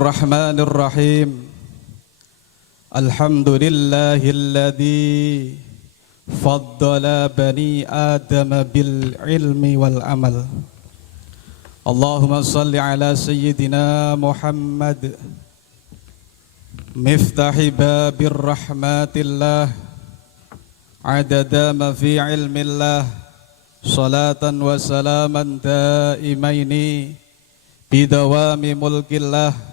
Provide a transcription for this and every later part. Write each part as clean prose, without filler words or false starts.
Bismillahirrahmanirrahim. Alhamdulillahilladzi faddala bani Adam bil ilmi wal amal. Allahumma salli ala sayyidina Muhammad miftahi babir rahmatillah adada ma fi ilmillah salatan wa salaman daimaini bidawami mulkillah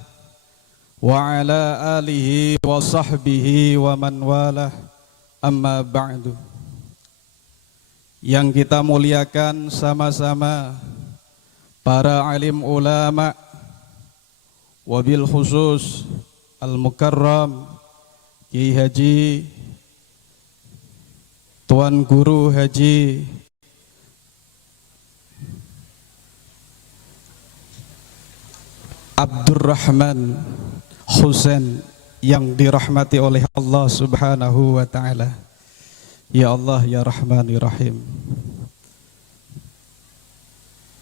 wa ala alihi wa sahbihi wa man walah, amma ba'du. Yang kita muliakan sama-sama para alim ulama, wabil khusus al-mukarram Kiai Haji Tuan Guru Haji Abdurrahman Husain yang dirahmati oleh Allah Subhanahu wa Ta'ala. Ya Allah, ya Rahman, ya Rahim.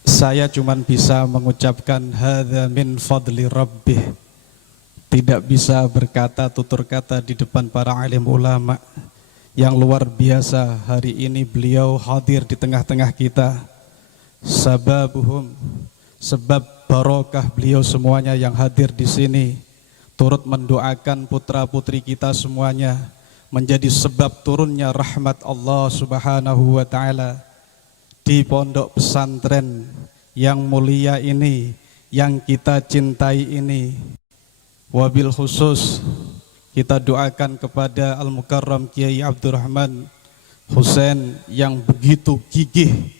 Saya cuma bisa mengucapkan hadza min fadli rabbih. Tidak bisa berkata tutur kata di depan para alim ulama yang luar biasa. Hari ini beliau hadir di tengah-tengah kita. Sababuhum, sebab barokah beliau semuanya yang hadir di sini turut mendoakan putra-putri kita semuanya menjadi sebab turunnya rahmat Allah Subhanahu wa Ta'ala di pondok pesantren yang mulia ini, yang kita cintai ini. Wabil khusus kita doakan kepada Al-Mukarram Kiai Abdurrahman Husain yang begitu gigih,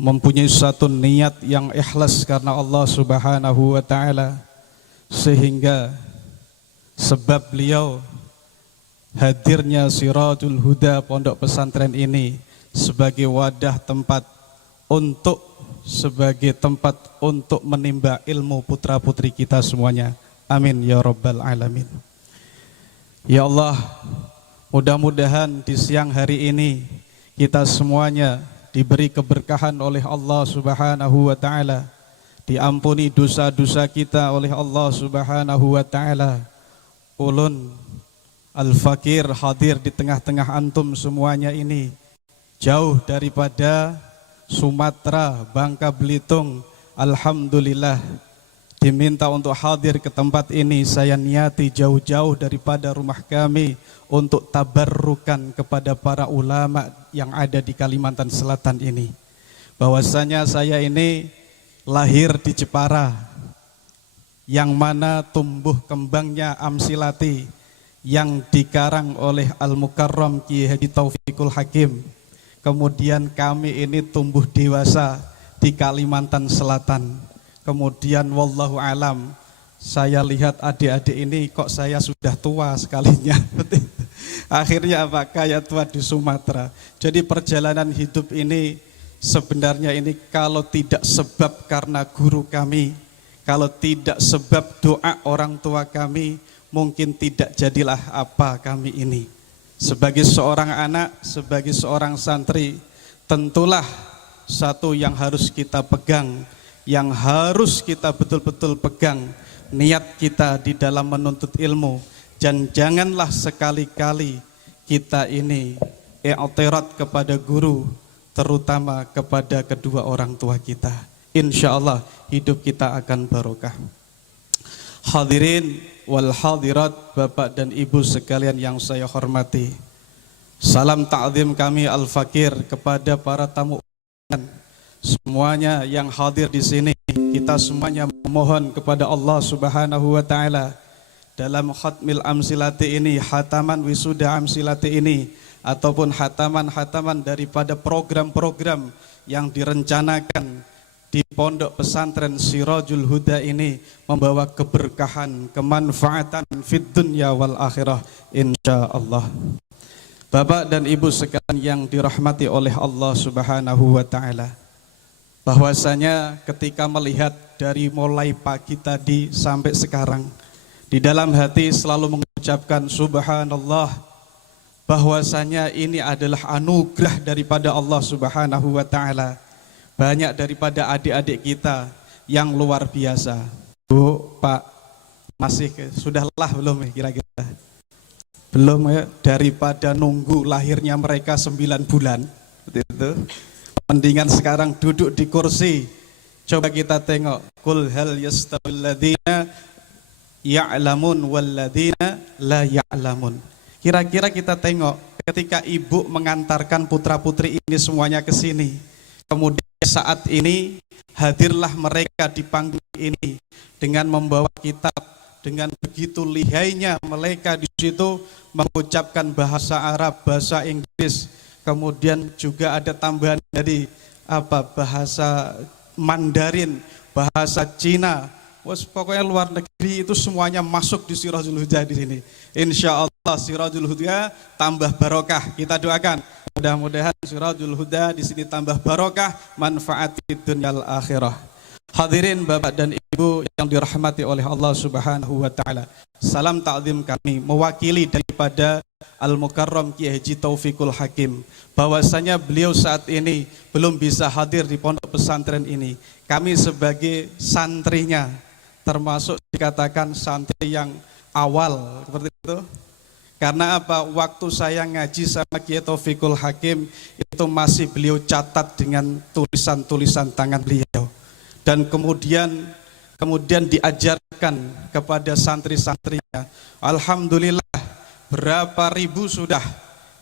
mempunyai satu niat yang ikhlas karena Allah Subhanahu wa Ta'ala, sehingga sebab beliau hadirnya Sirajul Huda pondok pesantren ini sebagai wadah tempat untuk menimba ilmu putra putri kita semuanya. Amin ya rabbal alamin. Ya Allah, mudah-mudahan di siang hari ini kita semuanya diberi keberkahan oleh Allah Subhanahu wa Ta'ala, diampuni dosa-dosa kita oleh Allah Subhanahu wa Ta'ala. Ulun Al-Fakir hadir di tengah-tengah antum semuanya ini, jauh daripada Sumatera, Bangka Belitung. Alhamdulillah diminta untuk hadir ke tempat ini. Saya niati jauh-jauh daripada rumah kami untuk tabarrukan kepada para ulama yang ada di Kalimantan Selatan ini. Bahwasanya saya ini lahir di Jepara, yang mana tumbuh kembangnya Amsilati yang dikarang oleh Al-Mukarram Kiai Haji Taufikul Hakim. Kemudian kami ini tumbuh dewasa di Kalimantan Selatan. Kemudian wallahu alam, saya lihat adik-adik ini kok saya sudah tua sekalinya. Akhirnya apa? Kayak tua di Sumatera. Jadi perjalanan hidup ini sebenarnya ini kalau tidak sebab karena guru kami, kalau tidak sebab doa orang tua kami, mungkin tidak jadilah apa kami ini. Sebagai seorang anak, sebagai seorang santri, tentulah satu yang harus kita pegang, yang harus kita betul-betul pegang, niat kita di dalam menuntut ilmu. Dan janganlah sekali-kali kita ini i'tirat kepada guru, terutama kepada kedua orang tua kita. Insya Allah hidup kita akan barokah. Hadirin wal hadirat, bapak dan ibu sekalian yang saya hormati, salam ta'zim kami Al-Fakir kepada para tamu semuanya yang hadir di sini. Kita semuanya memohon kepada Allah Subhanahu wa Ta'ala dalam khatmil Amsilati ini, hataman wisuda Amsilati ini, ataupun hataman-hataman daripada program-program yang direncanakan di pondok pesantren Sirajul Huda ini, membawa keberkahan, kemanfaatan fid dunya wal akhirah insyaallah. Bapak dan ibu sekalian yang dirahmati oleh Allah Subhanahu wa Ta'ala, bahwasanya ketika melihat dari mulai pagi tadi sampai sekarang, di dalam hati selalu mengucapkan subhanallah, bahwasanya ini adalah anugerah daripada Allah Subhanahu wa Ta'ala. Banyak daripada adik-adik kita yang luar biasa. Bu, Pak, Masih sudahlah belum ya kira-kira? Belum ya, daripada nunggu lahirnya mereka 9 bulan seperti itu. Mendingan sekarang duduk di kursi. Coba kita tengok, qul hal yastawil ladzina ya'lamun wal ladzina la ya'lamun. Kira-kira kita tengok ketika ibu mengantarkan putra-putri ini semuanya ke sini. Kemudian saat ini hadirlah mereka di panggung ini dengan membawa kitab, dengan begitu lihainya mereka di situ mengucapkan bahasa Arab, bahasa Inggris, kemudian juga ada tambahan dari bahasa Mandarin, bahasa Cina. Pokoknya luar negeri itu semuanya masuk di Sirajul Huda di sini. Insya Allah Sirajul Huda tambah barokah. Kita doakan mudah-mudahan Sirajul Huda di sini tambah barokah, manfaat di dunia akhirah. Hadirin Bapak dan Ibu yang dirahmati oleh Allah Subhanahu wa taala. Salam ta'zim kami mewakili daripada Al-Mukarram Kiai Haji Taufikul Hakim, bahwasanya beliau saat ini belum bisa hadir di pondok pesantren ini. Kami sebagai santrinya, termasuk dikatakan santri yang awal seperti itu. Karena apa? Waktu saya ngaji sama Kiai Taufikul Hakim itu masih beliau catat dengan tulisan-tulisan tangan beliau. Dan kemudian diajarkan kepada santri-santrinya. Alhamdulillah berapa ribu sudah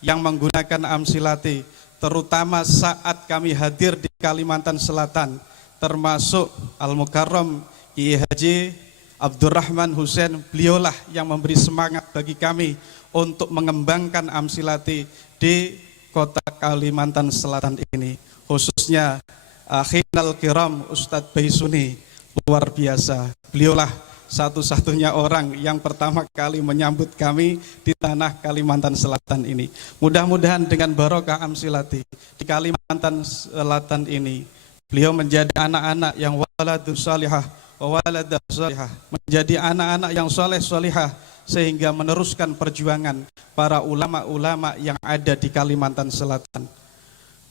yang menggunakan Amsilati, terutama saat kami hadir di Kalimantan Selatan, termasuk Al-Mukarram Kiai Haji Abdurrahman Husain. Beliaulah yang memberi semangat bagi kami untuk mengembangkan Amsilati di kota Kalimantan Selatan ini, khususnya Akhinal Kiram Ustadz Baisuni. Luar biasa, beliaulah satu-satunya orang yang pertama kali menyambut kami di tanah Kalimantan Selatan ini. Mudah-mudahan dengan barokah Amsilati di Kalimantan Selatan ini, beliau menjadi anak-anak yang waladun salihah wa waladah salihah, menjadi anak-anak yang soleh solihah, sehingga meneruskan perjuangan para ulama-ulama yang ada di Kalimantan Selatan.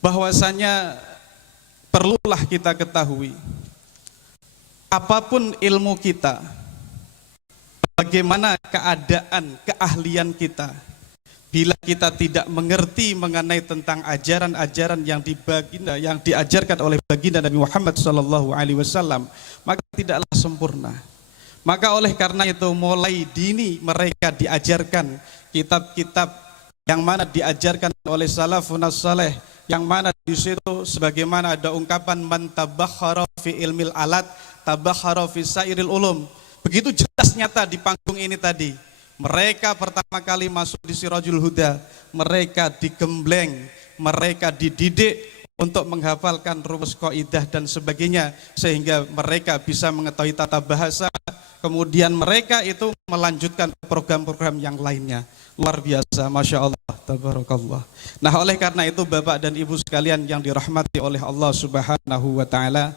Bahwasanya perlulah kita ketahui, apapun ilmu kita, bagaimana keadaan, keahlian kita, bila kita tidak mengerti mengenai tentang ajaran-ajaran yang diajarkan oleh baginda Nabi Muhammad SAW, maka tidaklah sempurna. Maka oleh karena itu mulai dini mereka diajarkan kitab-kitab yang mana diajarkan oleh salafun saleh, yang mana di situ sebagaimana ada ungkapan man tabakhara fi ilmil alat tabakhara fi sairil ulum. Begitu jelas nyata di panggung ini tadi. Mereka pertama kali masuk di Sirajul Huda, mereka digembleng, mereka dididik untuk menghafalkan rumus kaidah dan sebagainya, sehingga mereka bisa mengetahui tata bahasa. Kemudian mereka itu melanjutkan program-program yang lainnya. Luar biasa, Masya Allah, Tabarakallah. Nah, oleh karena itu Bapak dan Ibu sekalian yang dirahmati oleh Allah Subhanahu wa ta'ala,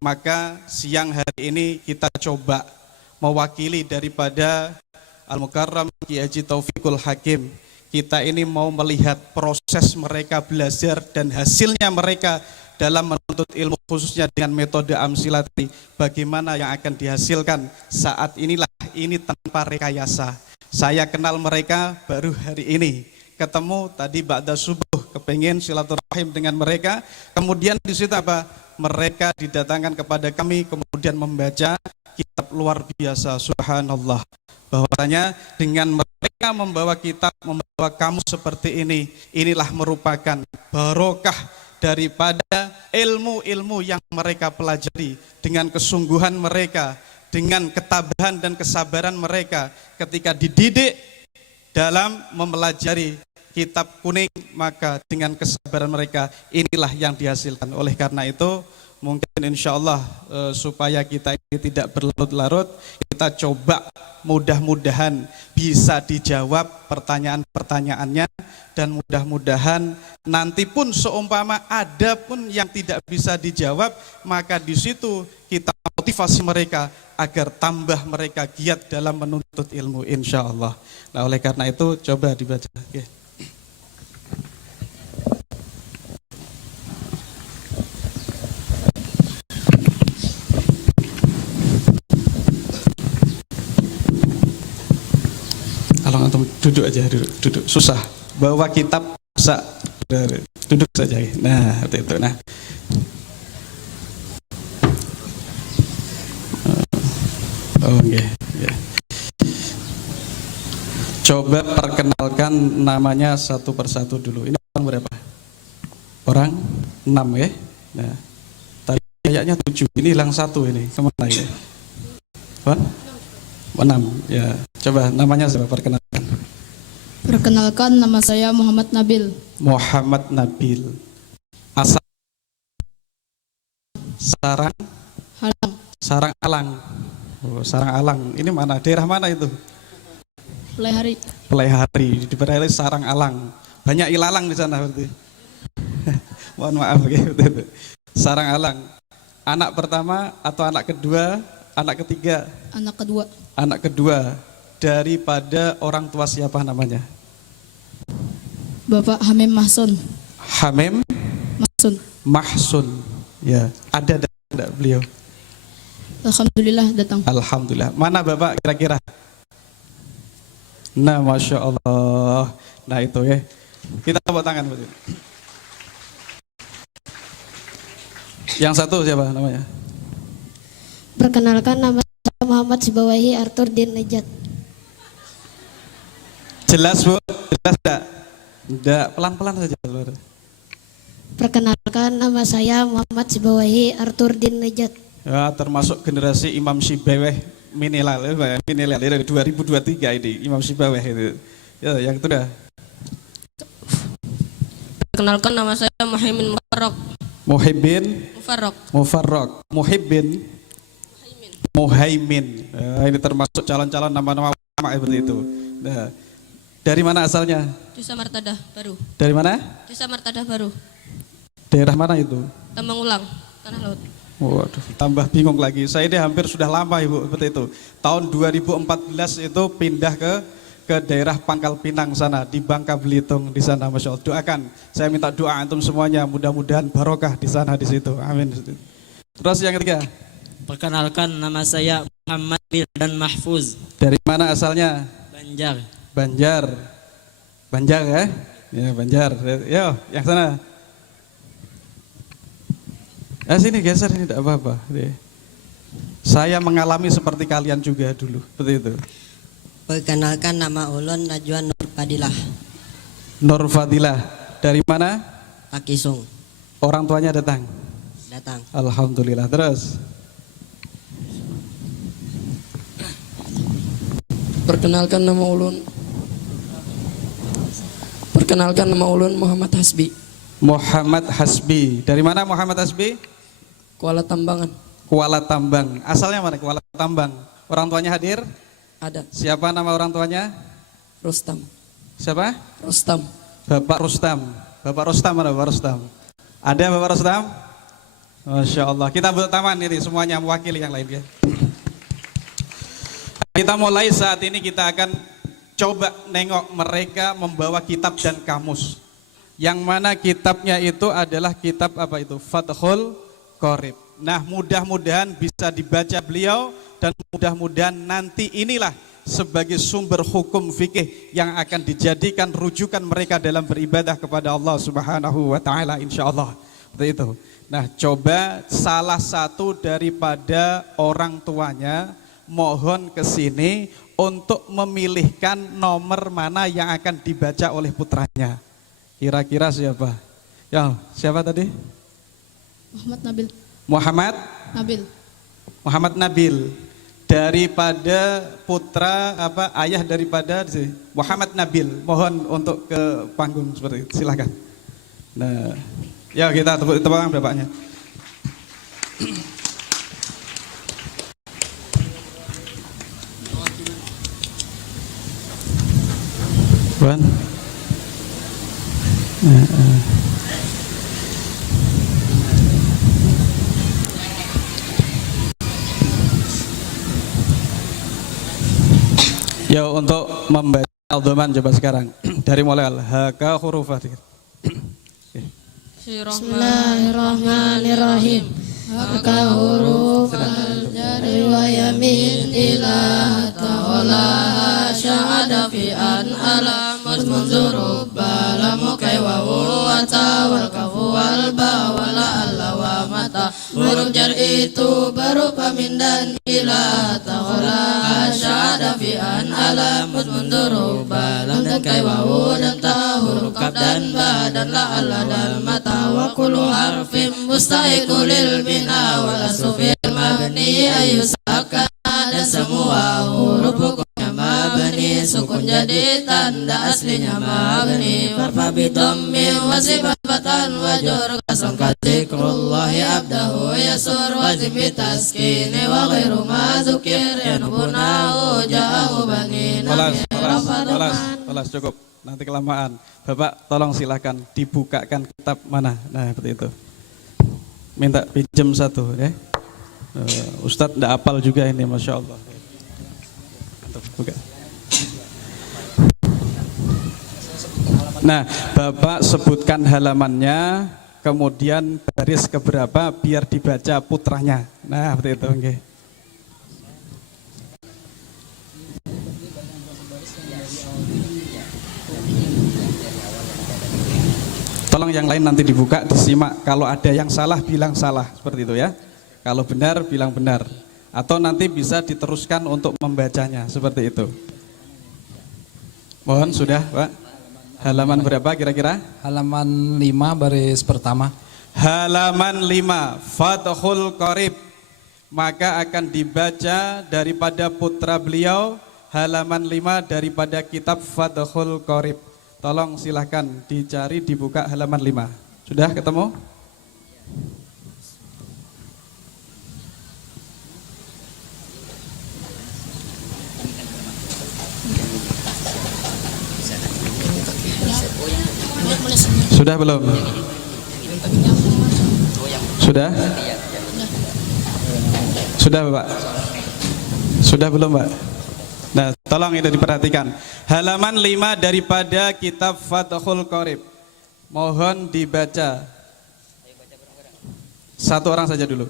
maka siang hari ini kita coba mewakili daripada Al-Mukarram Kiai Haji Taufikul Hakim. Kita ini mau melihat proses mereka belajar dan hasilnya mereka dalam menuntut ilmu, khususnya dengan metode Amsilati. Bagaimana yang akan dihasilkan saat inilah ini tanpa rekayasa. Saya kenal mereka baru hari ini, ketemu tadi ba'da subuh, kepengen silaturahim dengan mereka. Kemudian di situ mereka didatangkan kepada kami, kemudian membaca kitab luar biasa, subhanallah. Bahwasanya dengan mereka membawa kitab, membawa kamu seperti ini, inilah merupakan barokah daripada ilmu-ilmu yang mereka pelajari, dengan kesungguhan mereka, dengan ketabahan dan kesabaran mereka ketika dididik dalam mempelajari kitab kuning, maka dengan kesabaran mereka inilah yang dihasilkan. Oleh karena itu mungkin insya Allah supaya kita ini tidak berlarut-larut, kita coba mudah-mudahan bisa dijawab pertanyaan-pertanyaannya, dan mudah-mudahan nanti pun seumpama ada pun yang tidak bisa dijawab, maka di situ kita motivasi mereka agar tambah mereka giat dalam menuntut ilmu, insya Allah. Nah, oleh karena itu coba dibaca. Okay. Kalau antum duduk aja, duduk. Susah. Bawa kitab bisa duduk saja. Nah, seperti itu. Nah. Oh, okay. Yeah. Coba perkenalkan namanya satu persatu dulu. Ini orang berapa? Orang 6 ya. Nah, tadi kayaknya 7. Ini hilang 1 ini. Kemana ini? 6 ya. Coba namanya siapa? Perkenalkan. Perkenalkan, nama saya Muhammad Nabil. Muhammad Nabil. Asal Sarang Halang. Sarang Alang. Oh, Sarang Alang. Ini mana? Daerah mana itu? Pelihari. Pelihari. Di daerah Sarang Alang. Banyak ilalang di sana berarti. Mohon maaf gitu. Sarang Alang. Anak pertama atau anak kedua? Anak ketiga? Anak kedua. Anak kedua daripada orang tua siapa namanya? Bapak Hamim Mahsun. Hamim Mahsun. Mahsun. Ya, ada beliau. Alhamdulillah datang. Alhamdulillah. Mana Bapak kira-kira? Nah, Masya Allah. Nah itu ya. Kita tepuk tangan. Yang satu siapa namanya? Perkenalkan, nama saya Muhammad Sibawahi Arthur Din Nejat. Jelas Bu? Jelas enggak? Enggak, pelan-pelan saja. Perkenalkan, nama saya Muhammad Sibawahi Arthur Din Nejat. Ya, termasuk generasi Imam Sibaweh Minilal 2023 ini, Imam Sibaweh itu. Ya, yang itu dah. Perkenalkan, nama saya Muhaimin Mufarrok. Muhaimin. Ini termasuk calon-calon nama-nama ulama seperti itu. Nah, dari mana asalnya? Desa Martadah Baru. Dari mana? Desa Martadah Baru. Daerah mana itu? Tambang Ulang, Tanah Laut. Waduh, tambah bingung lagi. Saya ini hampir sudah lama Ibu seperti itu. Tahun 2014 itu pindah ke daerah Pangkal Pinang sana, di Bangka Belitung di sana, Masya Allah. Doakan, saya minta doa antum semuanya, mudah-mudahan barokah di sana di situ. Amin. Terus yang ketiga. Perkenalkan, nama saya Muhammad Wildan Mahfuz. Dari mana asalnya? Banjar ya? Ya, Banjar. Yo, yang sana. Sini geser, ini tidak apa-apa. Saya mengalami seperti kalian juga dulu, seperti itu. Perkenalkan, nama ulun Najwa Nur Fadilah. Nur Fadilah. Dari mana? Pakisung. Orang tuanya datang? Datang. Alhamdulillah. Terus? Perkenalkan, nama ulun Muhammad Hasbi. Muhammad Hasbi. Dari mana Muhammad Hasbi? Kuala Tambangan. Kuala Tambang. Asalnya mana? Kuala Tambang. Orang tuanya hadir? Ada. Siapa nama orang tuanya? Rustam. Siapa? Rustam. Bapak Rustam. Bapak Rustam mana Bapak Rustam? Ada Bapak Rustam? Masya Allah. Kita bertaman ini semuanya mewakili yang lain ya. Kita mulai saat ini, kita akan coba nengok mereka membawa kitab dan kamus. Yang mana kitabnya itu adalah kitab apa itu? Fathul Qorib. Nah, mudah-mudahan bisa dibaca beliau dan mudah-mudahan nanti inilah sebagai sumber hukum fikih yang akan dijadikan rujukan mereka dalam beribadah kepada Allah Subhanahu wa taala insyaallah. Seperti itu. Nah, coba salah satu daripada orang tuanya mohon ke sini untuk memilihkan nomor mana yang akan dibaca oleh putranya. Kira-kira siapa? Ya, siapa tadi? Muhammad Nabil. Muhammad Nabil. Daripada putra ayah daripada Muhammad Nabil. Mohon untuk ke panggung seperti itu. Silakan. Nah, ya kita tepuk tangan bapaknya. Wan. Ya, untuk membaca al-dhaman coba sekarang dari mulai al-haka hurufah. Bismillahirrahmanirrahim. Haka huruf al-jari wa yamin ila ta'ala sya'at syahada fi an alam munzuru balamu kaiwa wata wal kafu wal ba wala alla wa mata huruf jar itu berupa min dan ila taqala syahada fi an alam munzuru balam dan kaiwa dan ta huruf kaf dan ba dan la alla dan mata wa kullu harfin mustahiqul bina wal asfil mabni ayusaka dan semua huruf hukumnya mabni sukun jadi tanda aslinya mabni farfa bidhammi wasifatan wajur kasam kadzikrullahi abdahu yasur wazim bitaskini wa ghairu ma dzukir yanubunahu ja'ahu bani Kelas cukup, nanti kelamaan. Bapak tolong silakan dibukakan kitab mana. Nah seperti itu. Minta pinjam satu ya. Ustadz tidak hafal juga ini, Masya Allah. Buka. Nah, Bapak sebutkan halamannya, kemudian baris keberapa biar dibaca putranya. Nah, seperti itu. Okay. Tolong yang lain nanti dibuka, disimak. Kalau ada yang salah, bilang salah. Seperti itu ya. Kalau benar, bilang benar. Atau nanti bisa diteruskan untuk membacanya. Seperti itu. Mohon sudah Pak. Halaman berapa kira-kira? Halaman 5 baris pertama. Halaman 5, Fathul Qorib. Maka akan dibaca daripada putra beliau. Halaman 5 daripada kitab Fathul Qorib. Tolong silahkan dicari, dibuka halaman 5. Sudah ketemu? Sudah belum? Sudah? Sudah Bapak? Sudah belum Pak? Nah, tolong itu diperhatikan. Halaman 5 daripada kitab Fathul Qorib. Mohon dibaca. Satu orang saja dulu.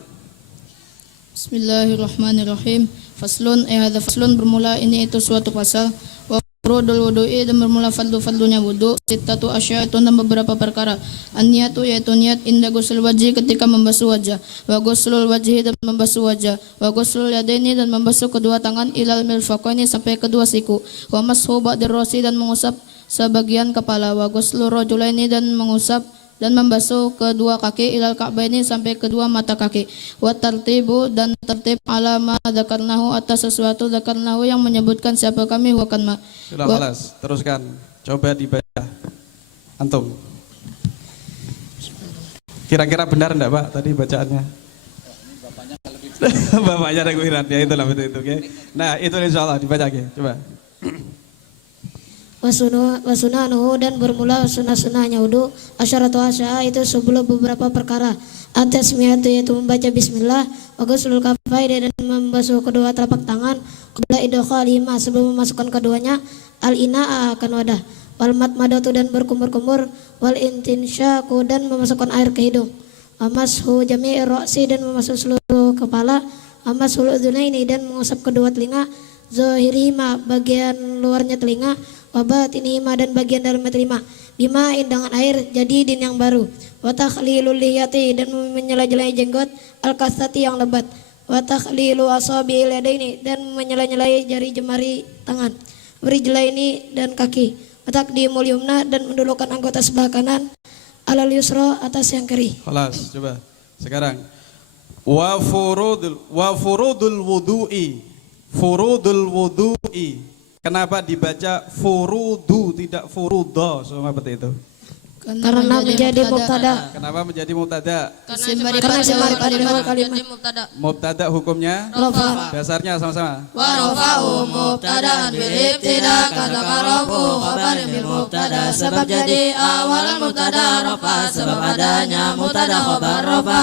Bismillahirrahmanirrahim. Faslun, hadza faslun, bermula ini itu suatu pasal. Wa furudul wudu'i, dan bermula fardu-fardunya wudu. Sittatu asya, itu enam beberapa perkara. An-niyatu, yaitu niat inda ghusl wajhi, ketika membasuh wajah. Wa ghuslul wajhi, dan membasuh wajah. Wa ghuslul yadaini, dan membasuh kedua tangan ilal mirfaqaini, sampai kedua siku. Wa mashu ba'dir rasi, dan mengusap sebagian kepala. Wa ghuslur rajulaini, dan mengusap dan membasuh kedua kaki ilal ka'baini, sampai kedua mata kaki. Wa tartibu, dan tertib ala ma dzakarnahu, atas sesuatu dzakarnahu yang menyebutkan siapa kami huwakan ma. Sudah kelas, teruskan. Coba dibaca. Antum. Kira-kira benar enggak Pak tadi bacaannya? Bapaknya Raguiran, ya itulah betul itu. Okay? Nah itu insya Allah dibaca lagi. Coba. Wasunanuhu, dan bermula sunnah-sunnahnya wudu. Asyaratu asya, itu sebelum beberapa perkara. At-tasmiyatu, yaitu membaca bismillah. Wa ghuslul kafaini, dan membasuh kedua telapak tangan. Qabla idkhalihima, sebelum memasukkan keduanya. Al-ina'a, akan wadah. Wal matmadatu, dan berkumur-kumur. Wal intinsyaku, dan memasukkan air ke hidung. Amashu jami'i ra'si, dan memasuk seluruh kepala. Amashul udhunaini, dan mengusap kedua telinga. Zahirihima, bagian luarnya telinga. Wabatinihima, dan bagian dalamnya telinga. Bima, dengan air jadidin yang baru. Wa takhlilul lihiyati, dan menyela-nyelai jenggot. Al-kasati, yang lebat. Wa takhlilu asabi'il yadaini, dan menyela-nyelai jari jemari tangan. Rijlaini, dan kaki. Wa taqdimul yumna, dan mendulukan anggota sebelah kanan. Alal yusra, atas yang kiri. Kelas, coba. Sekarang. Wa furudul wudu'i. Furudul wudu'i. Kenapa dibaca furudu tidak furudo? Semua seperti itu. Karena menjadi mubtada. Kenapa menjadi mubtada? Karena sembari pada kalimat. Mubtada hukumnya? Rafa. Dasarnya sama-sama. Wa rafa'u mubtada'an bil ibtida kata karafu khabarin bil mubtada, sebab jadi awalan mubtada rafa, sebab adanya mubtada khabar rafa.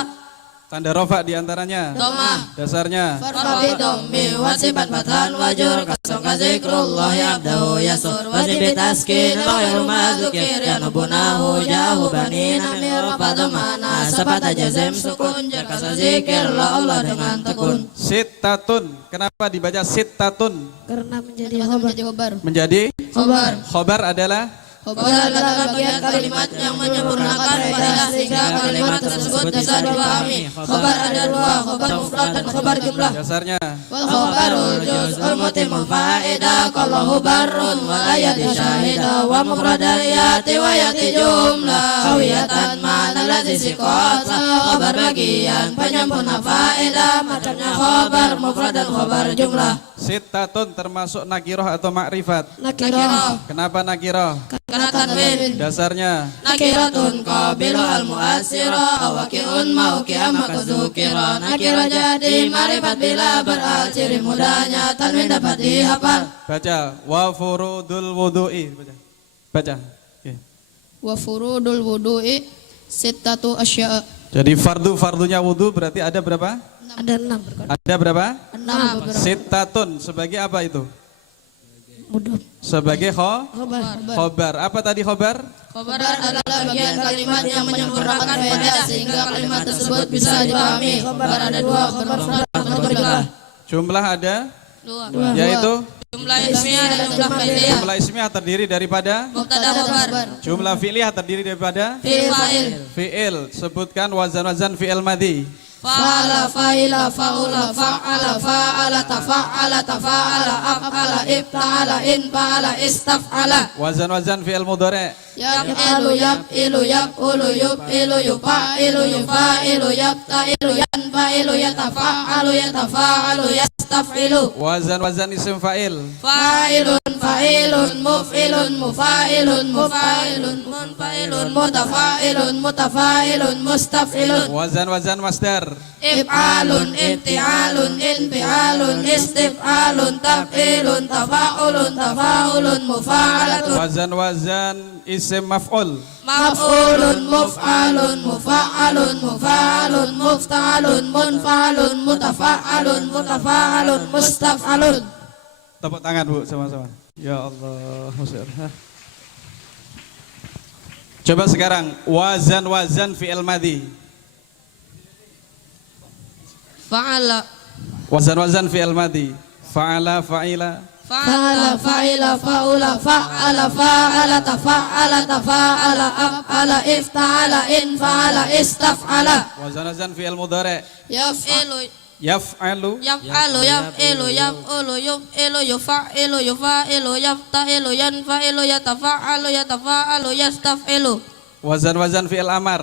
Tanda rofa diantaranya. Domah. Dasarnya. Farfabi dommi wasibat batan wajur kasong kazikrullah yabdahu yasur wajib taskin ghairu mazukir yanubunahu jahu banin amir fadomana sabata jazem sukun jerkasa zikir la Allah dengan tekun. Sittatun. Kenapa dibaca sittatun? Karena menjadi Karena khobar. menjadi khobar. Menjadi Khobar. khobar adalah Khobar adalah bagian kalimat yang menyempurnakan faedah sehingga kalimat tersebut bisa dipahami. Khobar ada dua, khobar mufrad dan khobar jumlah. dasarnya. Wal khobarul juz'ul mutimul faedah kalau hubarun wa ayati syahidah wa mufradan yati wa yati jumlah hawiyatan ma'na ladzi siqata. Khobar bagian penyempurna faedah macamnya khobar mufrad dan khobar jumlah. Sittatun termasuk nakiroh atau makrifat. Nakirah. Kenapa nakiroh? Karena tanwin. Dasarnya. Nakiratun qabilu al-mu'assira awakiun mauki'a makazukira. Nakira jadi marifat bila berarti mudahnya tanwin dapat dihafal. Baca. Wa furudul wudu'i. Baca. Oke. Wa furudul wudu'i sittatu asya'a. Jadi fardunya wudu berarti ada berapa? Ada 6. Ada berapa? 6. Sittatun sebagai apa itu? Mudah. Sebagai Khobar. khobar. Apa tadi khobar? Khobar adalah bagian kalimat yang menyempurnakan faedah sehingga kalimat tersebut bisa dipahami. Khobar ada dua, khobar mufrad dan khobar jumlah. Jumlah ada? Dua. Yaitu? Jumlah ismiyah dan jumlah fi'liyah. Jumlah ismiyah terdiri daripada? Mubtada khobar. Jumlah fi'liyah terdiri daripada? Fi'il fa'il. Fi'il. Sebutkan wazan-wazan fi'il madhi. Fa'ala fa'ila fa'ula fa'ala fa'ala tafa'ala tafa'ala af'ala ifta'ala infa'ala istaf'ala. Wazan-wazan fi'il mudhari'. Yaf'ilu yaf'ilu yaf'ulu yuf'ilu yufa'ilu yufa'ilu yafta'ilu yanfa'ilu yatafa'alu yatafa'alu yastaf'ilu. Wazan-wazan isim fa'il. Fa'ilun fa'ilun muf'ilun mufa'ilun mufa'ilun munfa'ilun mutafa'ilun mutafa'ilun mustaf'ilun. Wazan-wazan masdar. If'alun ifti'alun infi'alun istif'alun taf'ilun tafa'ulun tafa'ulun mufa'alatun. Wazan-wazan isim maf'ul. Maf'ulun muf'alun mufa'alun mufa'alun mufta'alun munfa'alun mutafa'alun mutafa'alun mustaf'alun. Tepuk tangan Bu sama-sama. Ya Allah. Masya Allah. Coba sekarang wazan-wazan fi'il madhi. Fa'ala Wazan-wazan fi'il madhi. Fa'ala, fa'ila. Fa'ala fa'ila fa'ula fa'ala fa'ala tafa'ala tafa'ala af'ala ifta'ala infa'ala istaf'ala. Wazan-wazan fi'il mudhari'. Yaf'ilu Yaf'alu. yaf'alu yaf'ilu yaf'ulu yuf'ilu yufa'ilu yufa'ilu yafta'ilu yanfa'ilu yatafa'alu yatafa'alu yastaf'ilu. Wazan-wazan fi'il amar.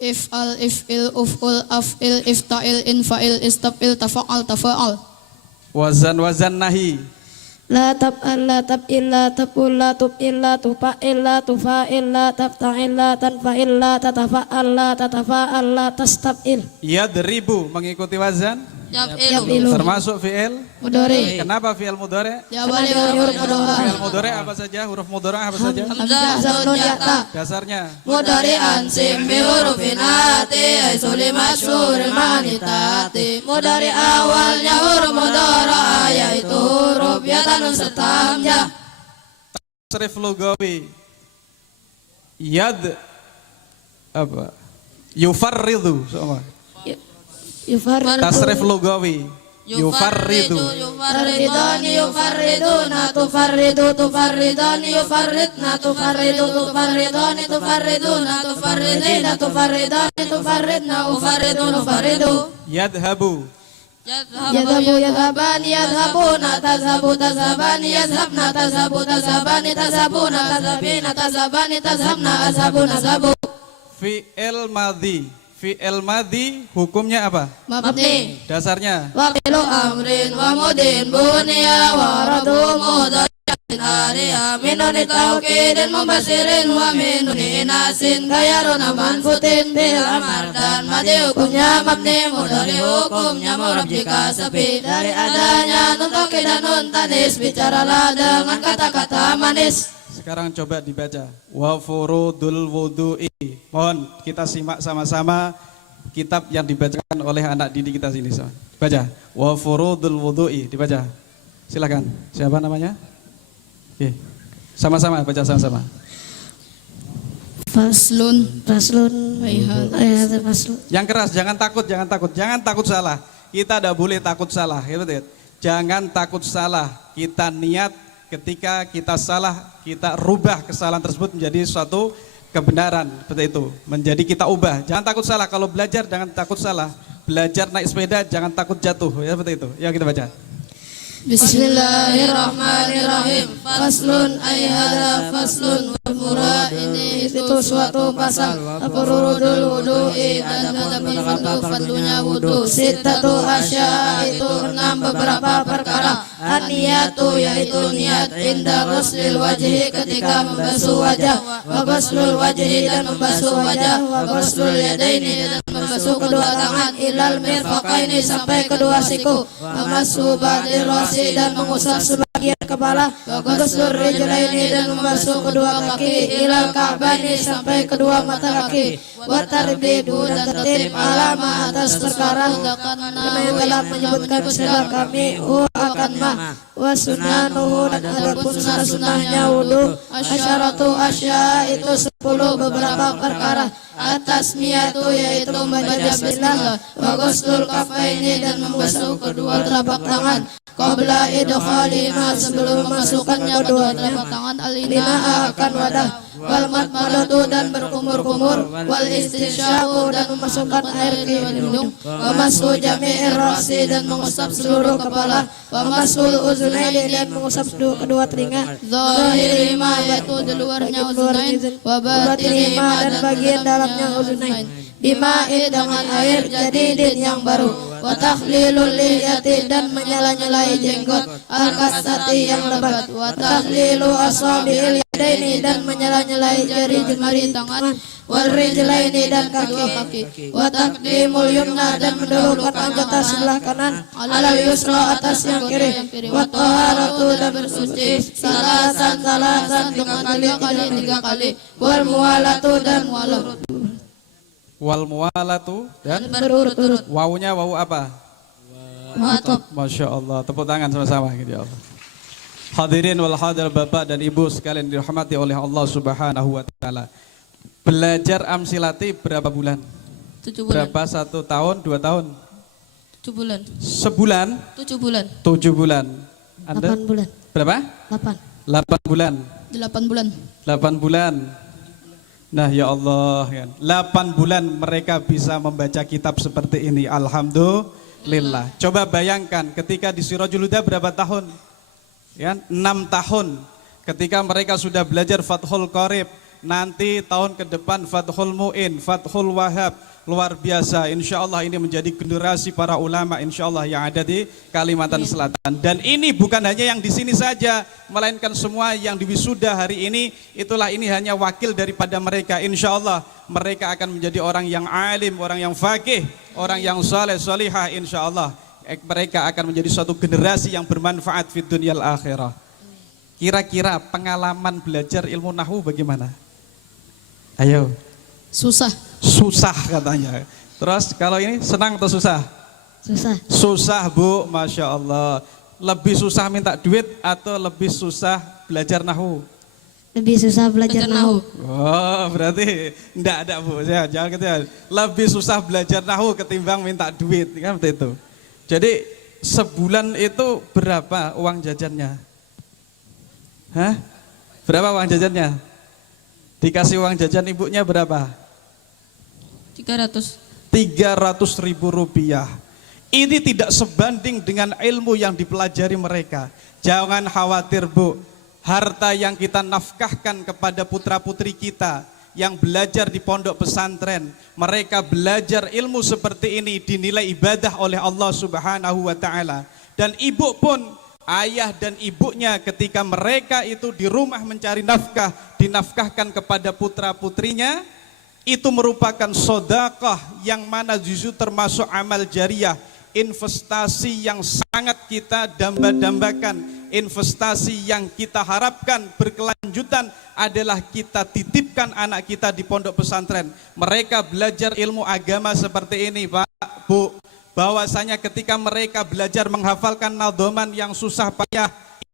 If'al, if'il, uf'ul, af'il, ifta'il, infa'il, istaf'il, tafa'al, tafa'al. Wazan-wazan nahi. La tab'al, la tab'il, la tab'ul, la tub'il, la tufa'il, la tufa'il, la tabta'il, la tanfa'il, la tatafa'al, la tatafa'al, la tastaf'il. Yadribu mengikuti wazan. Yaf'ilu Termasuk fi'il Mudhari. Kenapa fi'il mudhari'? Jawabannya huruf mudhari'. Fi'il mudhari' apa saja? Huruf mudhari' apa saja? Hamzah nun yata Dasarnya. mudhari'an sim bi hurufin ati ay sulima syuril manitati. Mudhari awalnya huruf mudhara yaitu huruf ya tanun serta hamzah. Tasrif lugawi. Yad apa? Yufarridu sama. Yufarridu. Tasrif lugawi. Yufarridu. Yufarridani yufarriduna tufarridu tufarridani yufarridna tufarridu tufarridani tufarriduna tufarridina tufarridani tufarridna ufarridun ufarridu. Yadhabu. Yadhabu, yadhabani yadhabuna tazhabu tazhabani yadhabna tazhabu tazhabani tazhabuna tazhabina tazhabani tazhabna azhabuna azhabu. Fi'il madhi. Fi'il madhi hukumnya apa? Mabni Dasarnya. wa fi'lu amrin wa mudin bunya wa radu mudhari'in hariya minuni tawkidin mubasirin wa minuni inasin kayaruna manfutin bil amar dan madi hukumnya mabni mudhari hukumnya murab jika sepi dari adanya nun tawkid dan nun tanis bicaralah dengan kata-kata manis. Sekarang coba dibaca. Wa furudul wudu'i. Mohon kita simak sama-sama kitab yang dibacakan oleh anak didik kita sini. Baca. Wa furudul wudu'i, dibaca. Silakan. Siapa namanya? Oke. Sama-sama baca sama-sama. Faslun. Ayat faslun. Yang keras, jangan takut, jangan takut salah. Kita tidak boleh takut salah, ya betul. Jangan takut salah. Kita niat ketika kita salah, kita rubah kesalahan tersebut menjadi suatu kebenaran, seperti itu. Menjadi kita ubah. Jangan takut salah. Kalau belajar jangan takut salah. Belajar naik sepeda jangan takut jatuh, ya seperti itu. Ya kita baca. Bismillahirrahmanirrahim. Faslun ay hadza faslun wal murad ini itu suatu pasal. Furudul wudu'i dan fadlunya wudu. Sittatu asya itu 6 beberapa perkara. An-niyatu yaitu niat inda ghuslil wajhi ketika membasuh wajah. Wa ghuslul wajhi dan membasuh wajah. Wa ghuslul yadaini dan membasuh kedua tangan ilal mirfaqaini sampai kedua siku. Wa mashu ba'dir dan mengusap sebagian kepala, ghuslur rijlaini dan membasuh kedua kaki, ilal ka'bani sampai kedua mata kaki, wa tarbidu dan tertib alama atas perkara yang telah menyebutkan setelah kami akan wa sunanuhu dan adapun sunnahnya wudu, asyaratu asya itu 10 beberapa perkara. At-tasmiyatu yaitu membaca bismillah, wa ghuslul kafaini dan membasuh kedua telapak tangan. Qabla idkhali ma sebelum memasukkannya kedua telapak tangan al-ina'a akan wadah. Wal madmadatu dan berkumur-kumur. Wal istinsyaqu dan memasukkan air ke hidung. Wa mashu jami'ir ra'si dan mengusap seluruh kepala. Wa mashul uzunaini dan mengusap kedua telinga. Zahirima yaitu di luarnya uzunain. Wa batinima dan bagian dalamnya uzunain. Bima'id dengan air jadidin yang baru. Wa takhlilul lihiyati dan menyala-nyalai jenggot. Al-kasati yang lebat. Wa takhlilu asabi'il yadaini dan menyala-nyalai jari-jari tangan. Wal rijlaini dan kaki. Wa taqdimul yumna dan mendahulukan anggota sebelah kanan alal yusra atas yang kiri. Wa taharatu dan bersuci salasan dengan 3 kali. Wal muwalatu dan muwalatu. Wal muwalatu dan berurut-urut. wawunya wawu apa? Masya Allah, tepuk tangan sama-sama gitu ya Allah. Hadirin wal hadir Bapak dan Ibu sekalian dirahmati oleh Allah Subhanahu wa taala. Belajar amsilati berapa bulan? 7 bulan. Berapa 1 tahun, 2 tahun? 7 bulan. Sebulan? 7 bulan. 7 bulan. Anda? 8 bulan. Berapa? 8 bulan. 8 bulan. 8 bulan. Nah ya Allah, 8 bulan mereka bisa membaca kitab seperti ini. Alhamdulillah. Coba bayangkan ketika di Sirajul Huda berapa tahun? Ya, 6 tahun. Ketika mereka sudah belajar Fathul Qorib, nanti tahun ke depan Fathul Mu'in, Fathul Wahab. Luar biasa, insya Allah ini menjadi generasi para ulama insya Allah yang ada di Kalimantan Selatan. Dan ini bukan hanya yang di sini saja, melainkan semua yang di wisuda hari ini, itulah ini hanya wakil daripada mereka. Insya Allah mereka akan menjadi orang yang alim, orang yang faqih, orang yang saleh, salihah insya Allah. Mereka akan menjadi suatu generasi yang bermanfaat di dunia akhirah. Kira-kira pengalaman belajar ilmu nahwu bagaimana? Ayo. Susah katanya. Terus kalau ini senang atau susah? Susah Bu, Masya Allah. Lebih susah minta duit atau lebih susah belajar nahwu? Lebih susah belajar nahwu. Oh berarti enggak ada Bu, saya jangan gitu ya. Lebih susah belajar nahwu ketimbang minta duit, kan seperti itu. Jadi sebulan itu berapa uang jajannya? Hah? Berapa uang jajannya? Dikasih uang jajan ibunya berapa? 300.000 rupiah. Ini tidak sebanding dengan ilmu yang dipelajari mereka. Jangan khawatir Bu, harta yang kita nafkahkan kepada putra-putri kita yang belajar di pondok pesantren, mereka belajar ilmu seperti ini dinilai ibadah oleh Allah Subhanahu wa taala. Dan ibu pun, ayah dan ibunya ketika mereka itu di rumah mencari nafkah, dinafkahkan kepada putra-putrinya, itu merupakan sedekah yang mana justru termasuk amal jariyah investasi yang sangat kita damba-dambakan, investasi yang kita harapkan berkelanjutan adalah kita titipkan anak kita di pondok pesantren. Mereka belajar ilmu agama seperti ini, Pak, Bu, bahwasanya ketika mereka belajar menghafalkan nadhoman yang susah payah,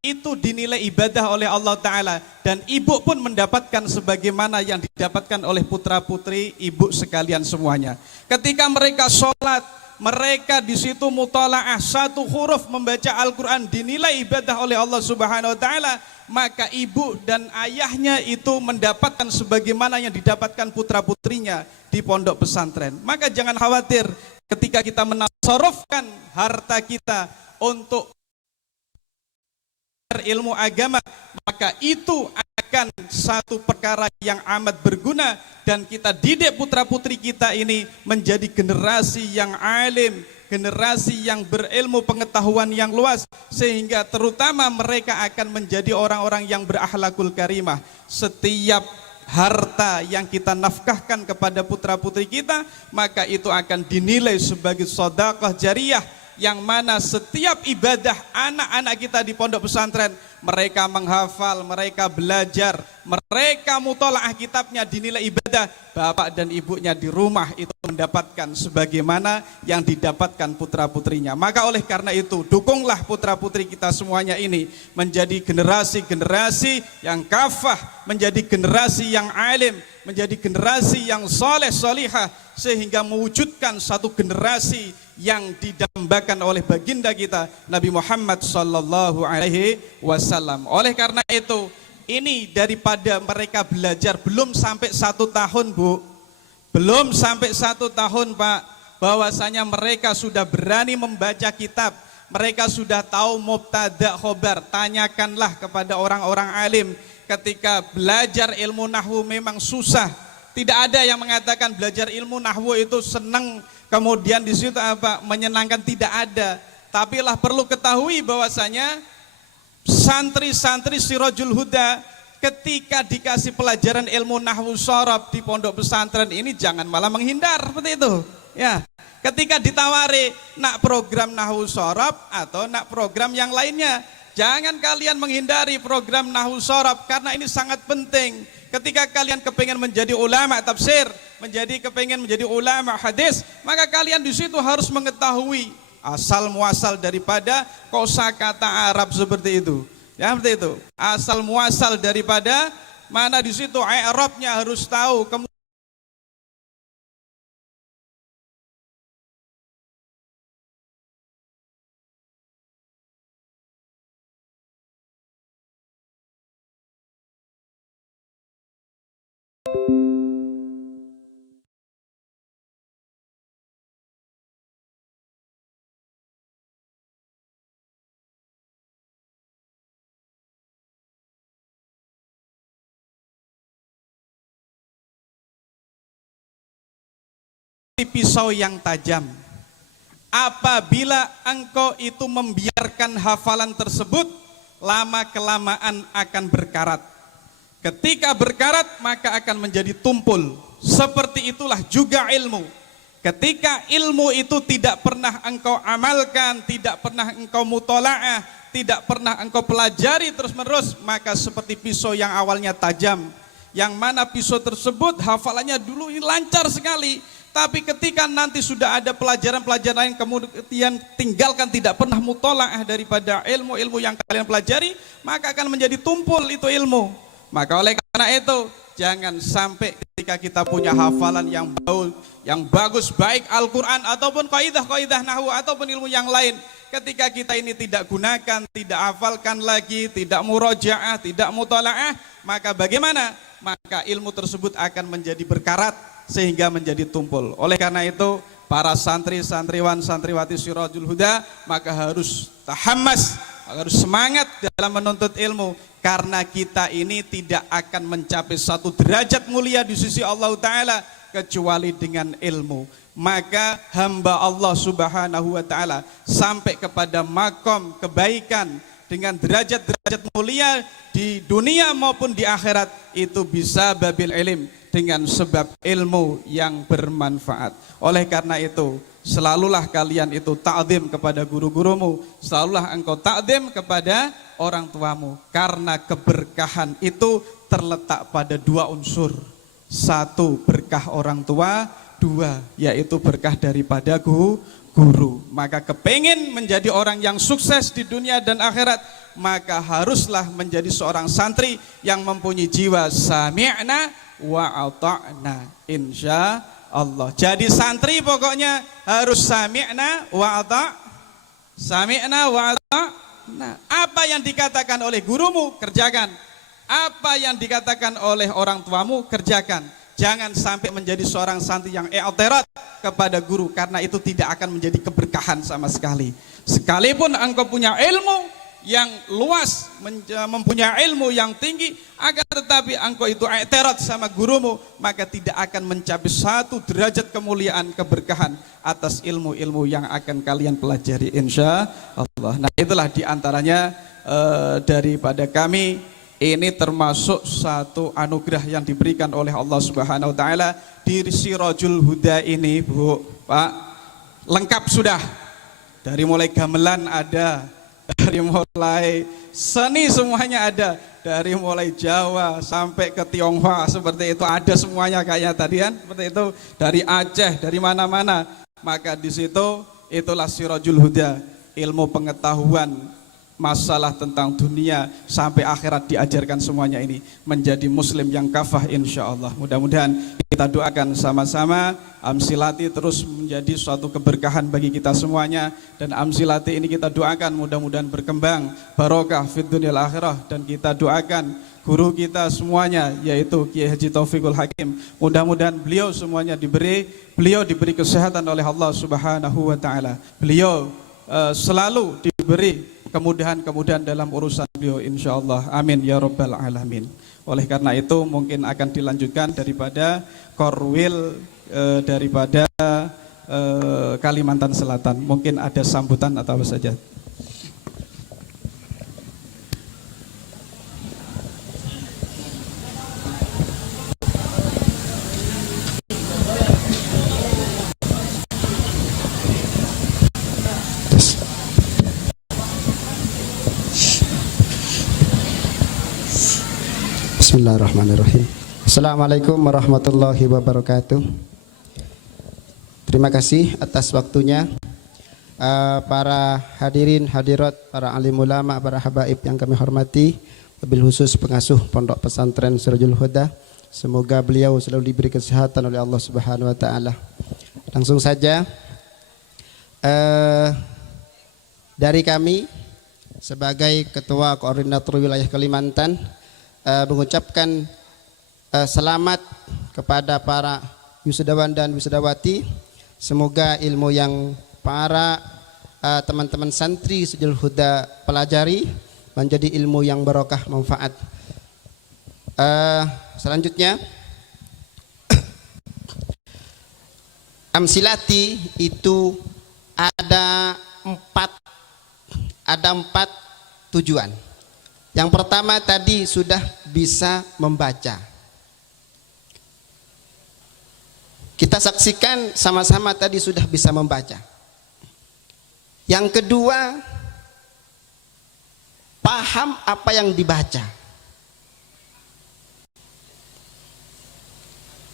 itu dinilai ibadah oleh Allah Ta'ala, dan ibu pun mendapatkan sebagaimana yang didapatkan oleh putra-putri ibu sekalian semuanya. Ketika mereka sholat, mereka di situ mutalaah satu huruf membaca Al-Quran dinilai ibadah oleh Allah Subhanahu Wa Ta'ala, maka ibu dan ayahnya itu mendapatkan sebagaimana yang didapatkan putra-putrinya di pondok pesantren. Maka jangan khawatir ketika kita menasarufkan harta kita untuk ilmu agama, maka itu akan satu perkara yang amat berguna, dan kita didik putra-putri kita ini menjadi generasi yang alim, generasi yang berilmu pengetahuan yang luas, sehingga terutama mereka akan menjadi orang-orang yang berakhlakul karimah. Setiap harta yang kita nafkahkan kepada putra-putri kita, maka itu akan dinilai sebagai sedekah jariyah, yang mana setiap ibadah anak-anak kita di pondok pesantren, mereka menghafal, mereka belajar, mereka mutalaah kitabnya dinilai ibadah, bapak dan ibunya di rumah itu mendapatkan sebagaimana yang didapatkan putra-putrinya. Maka oleh karena itu, dukunglah putra-putri kita semuanya ini menjadi generasi-generasi yang kafah, menjadi generasi yang alim, menjadi generasi yang soleh solihah, sehingga mewujudkan satu generasi yang didambakan oleh baginda kita Nabi Muhammad sallallahu alaihi wasallam. Oleh karena itu, ini daripada mereka belajar belum sampai 1 tahun, Bu, belum sampai 1 tahun, Pak, bahwasanya mereka sudah berani membaca kitab, mereka sudah tahu mubtada khobar. Tanyakanlah kepada orang-orang alim, ketika belajar ilmu nahwu memang susah. Tidak ada yang mengatakan belajar ilmu nahwu itu senang, kemudian di situ apa menyenangkan, tidak ada. Tapi lah perlu ketahui bahwasanya santri-santri Sirajul Huda ketika dikasih pelajaran ilmu nahwu sharaf di pondok pesantren ini jangan malah menghindar seperti itu. Ya, ketika ditawari nak program nahwu sharaf atau nak program yang lainnya, jangan kalian menghindari program nahwu sharaf karena ini sangat penting. Ketika kalian kepengen menjadi ulama tafsir, kepengen menjadi ulama hadis, maka kalian di situ harus mengetahui asal muasal daripada kosakata Arab seperti itu. Ya, seperti itu. Asal muasal daripada mana di situ i'rabnya harus tahu. Pisau yang tajam. Apabila engkau itu membiarkan hafalan tersebut, lama-kelamaan akan berkarat. Ketika berkarat, maka akan menjadi tumpul. Seperti itulah juga ilmu. Ketika ilmu itu tidak pernah engkau amalkan, tidak pernah engkau mutolaah, tidak pernah engkau pelajari terus-menerus, maka seperti pisau yang awalnya tajam, yang mana pisau tersebut hafalannya dulu ini lancar sekali, tapi ketika nanti sudah ada pelajaran-pelajaran yang kemudian tinggalkan, tidak pernah mutolaah daripada ilmu-ilmu yang kalian pelajari, maka akan menjadi tumpul itu ilmu. Maka oleh karena itu, jangan sampai ketika kita punya hafalan yang bagus, baik Al-Quran ataupun kaidah-kaidah nahwu ataupun ilmu yang lain, ketika kita ini tidak gunakan, tidak hafalkan lagi, tidak murojaah, tidak mutolaah, maka bagaimana? Maka ilmu tersebut akan menjadi berkarat sehingga menjadi tumpul. Oleh karena itu, para santri, santriwan, santriwati Sirajul Huda maka harus tahammas, harus semangat dalam menuntut ilmu, karena kita ini tidak akan mencapai satu derajat mulia di sisi Allah Ta'ala kecuali dengan ilmu. Maka hamba Allah Subhanahu wa Ta'ala sampai kepada makom kebaikan dengan derajat-derajat mulia di dunia maupun di akhirat, itu bisa babil ilm, dengan sebab ilmu yang bermanfaat. Oleh karena itu, Selalulah kalian itu ta'zim kepada guru-gurumu, selalulah engkau ta'zim kepada orang tuamu, karena keberkahan itu terletak pada dua unsur. Satu, berkah orang tua. Dua, yaitu berkah daripada guru. Maka kepingin menjadi orang yang sukses di dunia dan akhirat, maka haruslah menjadi seorang santri yang mempunyai jiwa sami'na wa ata'na, insya Allah. Jadi santri pokoknya harus sami'na wa ata'na. Apa yang dikatakan oleh gurumu, kerjakan. Apa yang dikatakan oleh orang tuamu, kerjakan. Jangan sampai menjadi seorang santri yang i'tirat kepada guru, karena itu tidak akan menjadi keberkahan sama sekali. Sekalipun engkau punya ilmu yang luas, mempunyai ilmu yang tinggi, akan tetapi engkau itu i'tirat sama gurumu, maka tidak akan mencapai satu derajat kemuliaan, keberkahan atas ilmu-ilmu yang akan kalian pelajari, insya Allah. Nah, itulah diantaranya daripada kami. Ini termasuk satu anugerah yang diberikan oleh Allah Subhanahu wa taala di Sirajul Huda ini, Bu, Pak. Lengkap sudah. Dari mulai gamelan ada, dari mulai seni semuanya ada, dari mulai Jawa sampai ke Tionghoa seperti itu ada semuanya kayaknya tadi kan, seperti itu, dari Aceh, dari mana-mana. Maka di situ itulah Sirajul Huda, ilmu pengetahuan masalah tentang dunia sampai akhirat diajarkan semuanya ini, menjadi muslim yang kafah insya Allah. Mudah-mudahan kita doakan sama-sama Amsilati terus menjadi suatu keberkahan bagi kita semuanya, dan Amsilati ini kita doakan mudah-mudahan berkembang barokah fid dunyal akhirah, dan kita doakan guru kita semuanya yaitu Kiai Haji Taufikul Hakim, mudah-mudahan beliau semuanya diberi kesehatan oleh Allah Subhanahu wa taala. Beliau selalu diberi kemudahan-kemudahan dalam urusan beliau insyaallah, amin ya rabbal alamin. Oleh karena itu mungkin akan dilanjutkan daripada Korwil daripada Kalimantan Selatan, mungkin ada sambutan atau apa saja. Bismillahirrahmanirrahim. Assalamualaikum warahmatullahi wabarakatuh. Terima kasih atas waktunya para hadirin hadirat, para alim ulama, para habaib yang kami hormati, wabil khusus pengasuh Pondok Pesantren Sirajul Huda. Semoga beliau selalu diberi kesehatan oleh Allah Subhanahu wa taala. Langsung saja dari kami sebagai Ketua Koordinator Wilayah Kalimantan mengucapkan selamat kepada para wisudawan dan wisudawati. Semoga ilmu yang para teman-teman santri Sirajul Huda pelajari menjadi ilmu yang barokah manfaat. Selanjutnya Amsilati itu ada empat tujuan. Yang pertama tadi sudah bisa membaca. Kita saksikan sama-sama tadi sudah bisa membaca. Yang kedua, paham apa yang dibaca.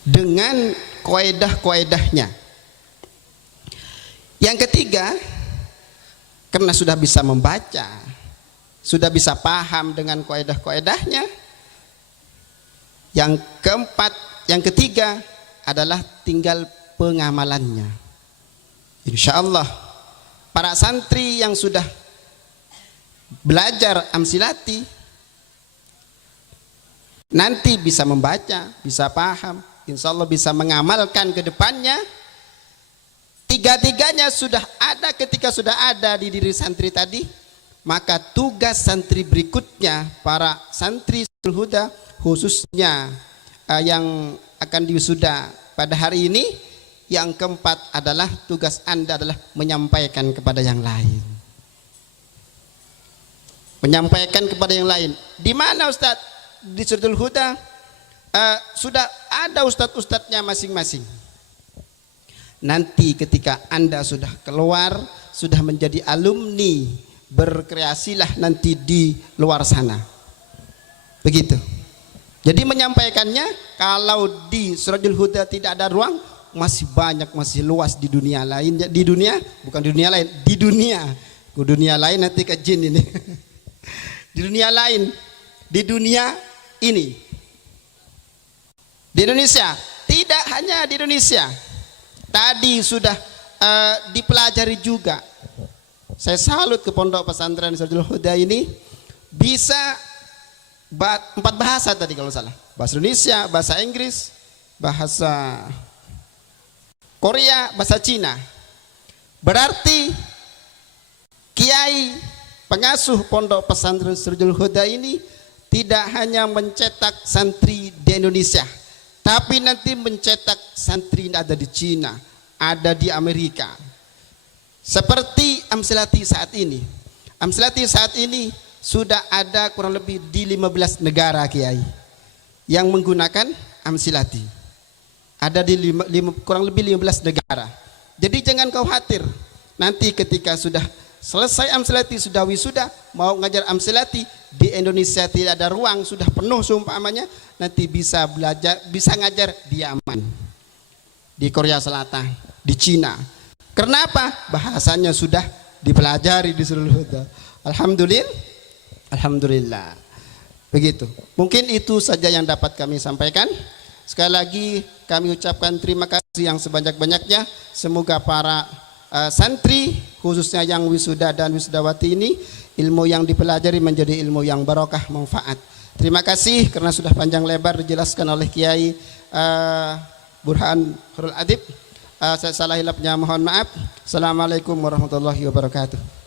Dengan kaidah-kaidahnya. Yang ketiga, karena sudah bisa membaca, sudah bisa paham dengan kaidah-kaidahnya. Yang keempat, yang ketiga adalah tinggal pengamalannya. Insya Allah para santri yang sudah belajar Amsilati nanti bisa membaca, bisa paham, insya Allah bisa mengamalkan ke depannya. Tiga-tiganya sudah ada. Ketika sudah ada di diri santri tadi, maka tugas santri berikutnya, para santri Sirajul Huda khususnya yang akan diwisuda pada hari ini, yang keempat adalah tugas Anda adalah menyampaikan kepada yang lain. Menyampaikan kepada yang lain. Di mana Ustadz? Di Sirajul Huda sudah ada ustadz-ustadznya masing-masing. nanti ketika Anda sudah keluar, sudah menjadi alumni, berkreasilah nanti di luar sana. Begitu. Jadi menyampaikannya, kalau di Sirajul Huda tidak ada ruang, masih banyak, masih luas di dunia lain. Di dunia, bukan di dunia lain, di dunia. Ke dunia lain nanti ke jin ini. Di dunia lain, di dunia ini. Di Indonesia, tidak hanya di Indonesia. Tadi sudah dipelajari juga. Saya salut ke pondok pesantren Sirajul Huda ini, bisa 4 bahasa tadi kalau salah. Bahasa Indonesia, bahasa Inggris, bahasa Korea, bahasa Cina. Berarti kiai pengasuh pondok pesantren Sirajul Huda ini tidak hanya mencetak santri di Indonesia, tapi nanti mencetak santri yang ada di Cina, ada di Amerika. Seperti Amsilati saat ini. Amsilati saat ini sudah ada kurang lebih di 15 negara kiai yang menggunakan Amsilati. Ada di kurang lebih 15 negara. Jadi jangan kau khawatir, nanti ketika sudah selesai Amsilati, sudah wisuda, mau ngajar Amsilati di Indonesia tidak ada ruang, sudah penuh seumpamanya, nanti bisa belajar, bisa ngajar di Yaman, di Korea Selatan, di Cina. Kenapa? Bahasanya sudah dipelajari di seluruh Huda. Alhamdulillah, alhamdulillah. Begitu. Mungkin itu saja yang dapat kami sampaikan. Sekali lagi kami ucapkan terima kasih yang sebanyak-banyaknya. Semoga para santri khususnya yang wisuda dan wisudawati ini, ilmu yang dipelajari menjadi ilmu yang barokah, manfaat. Terima kasih karena sudah panjang lebar dijelaskan oleh Kiai Burhan Hurul Adib. Saya salah hilapnya mohon maaf. Assalamualaikum warahmatullahi wabarakatuh.